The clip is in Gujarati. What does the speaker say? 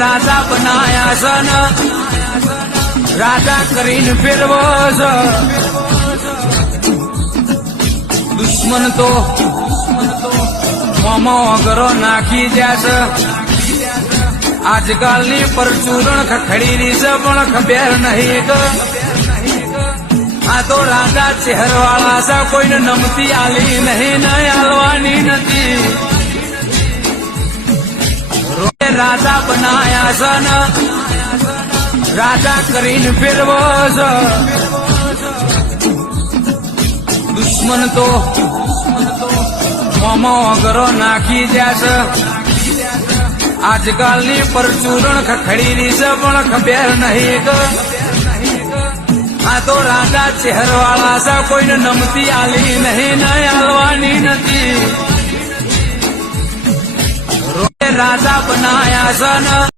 રાજા બનાયા સન રાજા કરીને ફેરવો છે દુશ્મન તો મોમો અગરો નાખી જશે આજકાલની પરચૂરણ ખખડી છે પણ ખબર નહીં કે આ તો રાજા ચહેરવાળા છે કોઈને નમતી આલી નહીં ને આલવાની નથી રાજા બનાયા છે ને રાજા કરીને ફેરવો છે દુશ્મન તો મોમો અગરો નાખી જશે આજકાલની પરચૂરણ ખખડી છે પણ ખબર નહીં કે આ તો રાજા ચહેરવાળા છે કોઈને નમતી આલી નહીં ને આલવાની નથી રાજા બનાયા છે ને